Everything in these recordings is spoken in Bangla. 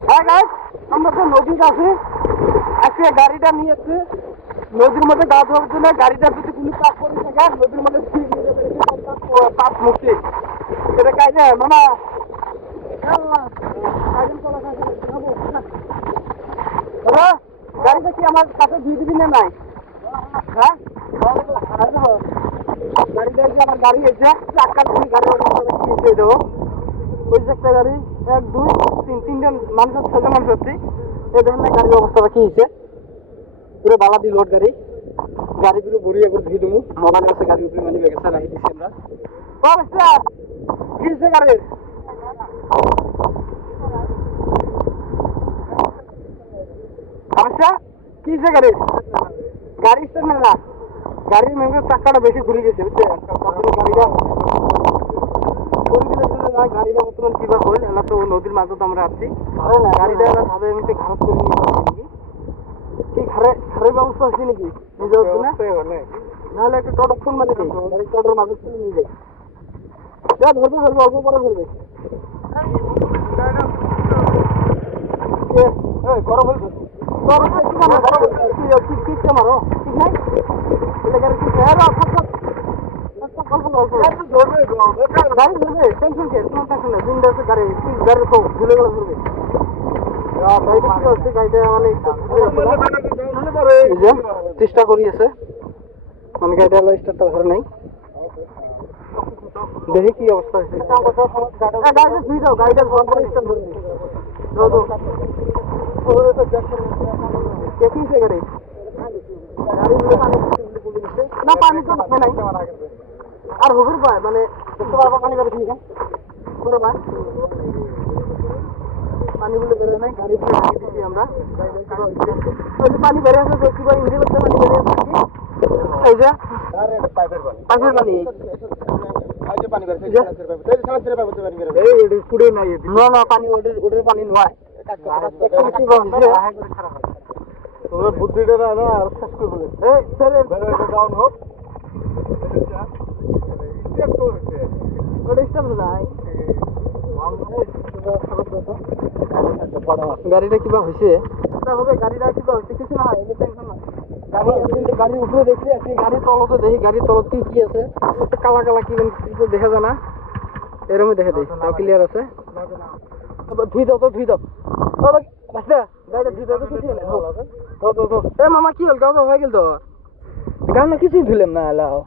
হ্যাঁ গাইস, আমরা তো নদীর কাছে আজকে গাড়িটা নিয়ে এসেছি নদীর মধ্যে গা ধোয়ার জন্য। গাড়িটা যদি কোনো পাপ করে থাকে নদীর মধ্যে পাপ মুক্তি এটা কাজে মামা গাড়িটা কি আমার কাছে দুই দিনে নাই? হ্যাঁ গাড়িটা কি আমার গাড়ি এসে চাক্কার গাড়ি দেবো ওই যে একটা গাড়ি 1 2 3 তিনজন মানুষ 6জন মানুষ হচ্ছে এই ধরনের গাড়ির অবস্থাটা কি হয়েছে পুরো বালাদি লোড গাড়ি গাড়িগুলো বড়িয়ে করে ধুয়ে দেবো মোবাইল আছে গাড়ির উপরে মানে বেগেছে রাখি দিচ্ছি আমরা কি হয়েছে গাড়ির সমস্যা কি হয়েছে গাড়ির গাড়ি স্টার্ট না গাড়ির মেম্বার চাক্কাটা বেশি ঘুরে গেছে বুঝছেন গাড়িটা গাড়িটা বর্তমান কিবা হইল এলা তো নদীর মাঝে তো আমরা আসছি গাড়িটা এলা ভাবে এমনিতে ঘাট করে নিয়ে নাকি কি ঘরের ব্যবস্থা আছে নাকি নিজের নাহলে একটা টোটো ফোন মানে দিই গাড়ি টোটোর মাঝে চলে নিয়ে যাই যা ধরবে অল্প পরে ধরবে করো বলবে ঠিক মারো ঠিক নাই এটা গাড়ি ঠিক হ্যাঁ চেষ্টা করি আছে মানে গাড়িটা স্টার্টটা ধরে নাই দেখি কি অবস্থা হয়েছে গাড়িটা গাড়ি না পানি তো নাই আর হবে পায় মানে দেখতে পারবো পানি বেড়ে ঠিক পুরো ভাই পানিগুলো বেড়ে নাই গাড়ি লাগিয়ে দিচ্ছি আমরা পানি বেড়ে আসে দেখছি ভাই ইঞ্জিন পানি বেড়ে আসছে এই যে পাইপের পানি না পানি ওদের পানি নয় তোমরা বুদ্ধিটা না আর শেষ করে বলে ডাউন হোক গাড়িটা কিবা হয়েছে গাড়িটা কিবা হয়েছে কিছু না হয় গাড়ির উপরে দেখছি আজকে গাড়ির তলতে দেখি গাড়ির তলত কি আছে কালা কালা কি দেখা যায় না এরকমই দেখে দিই তাও ক্লিয়ার আছে ধুই দাও গাড়িটা ধুই দাও কিছু মামা কি হল গাও হয়ে গেল তো গান না কিছুই ধুলাম না এলাও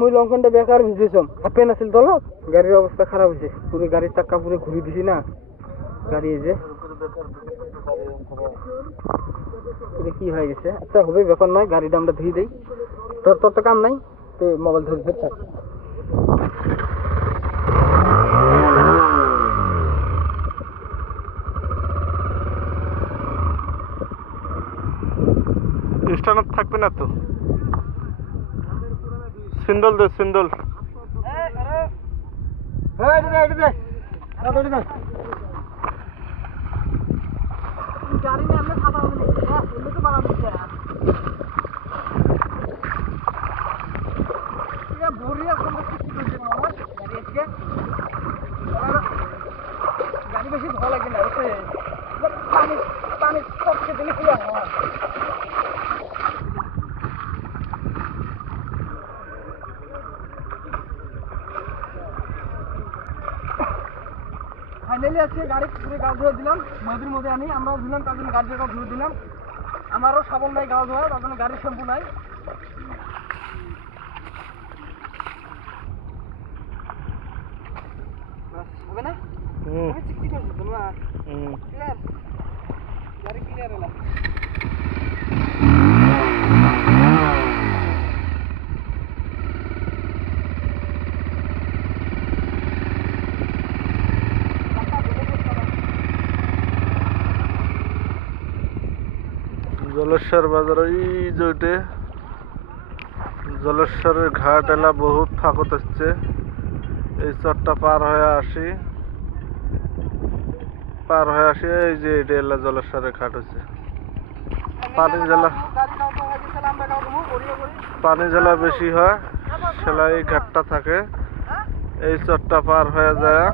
মুই লঙ্কনটা বেকার ভিজেছম হাফেন আছিল তো গাড়ির অবস্থা খারাপ হয়েছে পুরো গাড়ির চাক্কা পুরো ঘুরে দিছি না গাড়ি এই যে কি হয়ে গেছে আচ্ছা হবে ব্যাপার নয় গাড়িটা আমরা ধুই দেই তোর তো কাম নাই তো মোবাইল ধরে ধরে থাক স্ট্যান্ড থাকবে না তো সিন্ডল দে সিন্ডল গাড়ি নিয়ে আমরা খাবার হবে এমনি তো বাড়া দিচ্ছে ভরিয়া গাড়ি বেশি ভালো লাগে না পানি পানি সবকে দিলে পুরো হয় ফাইনালি আজকে গাড়ি পুরো গাও ধুয়ে দিলাম নদীর মধ্যে আনি আমরাও ধুলাম তার জন্য গাড়িটাও ধুয়ে দিলাম আমারও সাবল নাই গাও ধোয়া তার জন্য গাড়ির শ্যাম্পু নাই হবে না চিকচিক হয়েছে তোমার ক্লিয়ার গাড়ি ক্লিয়ার হলো জলেশ্বর বাজার ওই জোটে জলেশ্বরের ঘাট এলা বহুত ফাঁকত আসছে এই চরটা পার হয়ে আসি এই যে এটা এলা জলেশ্বরের ঘাট হচ্ছে পানি জ্বালা বেশি হয় সেলাই ঘাটটা থাকে এই চরটা পার হয়ে যায়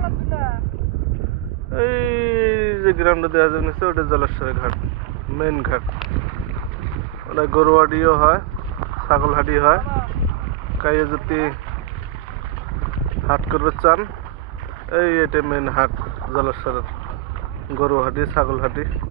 যে গ্রামটা দেখা যাচ্ছে ওটা জলেশ্বরের ঘাট, মেন ঘাট। ওটা গরুহাটিও হয়, ছাগলহাটি হয়। কাইয়ে যদি হাট করবে চান, এটা মেন হাট জলেশ্বরের, গরুহাটি ছাগলহাটি।